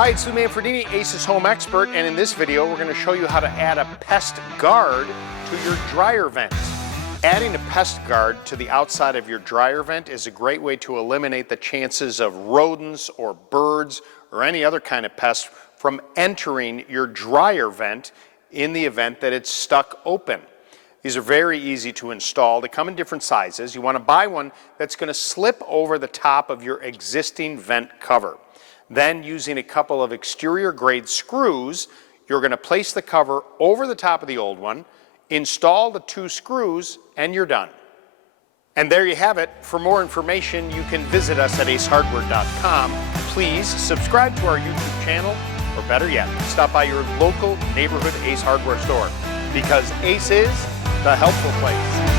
Hi, it's Lou Manfredini, Ace's Home Expert, and in this video we're going to show you how to add a Pest Guard to your dryer vent. Adding a Pest Guard to the outside of your dryer vent is a great way to eliminate the chances of rodents or birds or any other kind of pest from entering your dryer vent in the event that it's stuck open. These are very easy to install. They come in different sizes. You want to buy one that's going to slip over the top of your existing vent cover. Then, using a couple of exterior grade screws, you're going to place the cover over the top of the old one, install the 2 screws, and you're done. And there you have it. For more information, you can visit us at acehardware.com. Please subscribe to our YouTube channel, or better yet, stop by your local neighborhood Ace Hardware store, because Ace is the helpful place.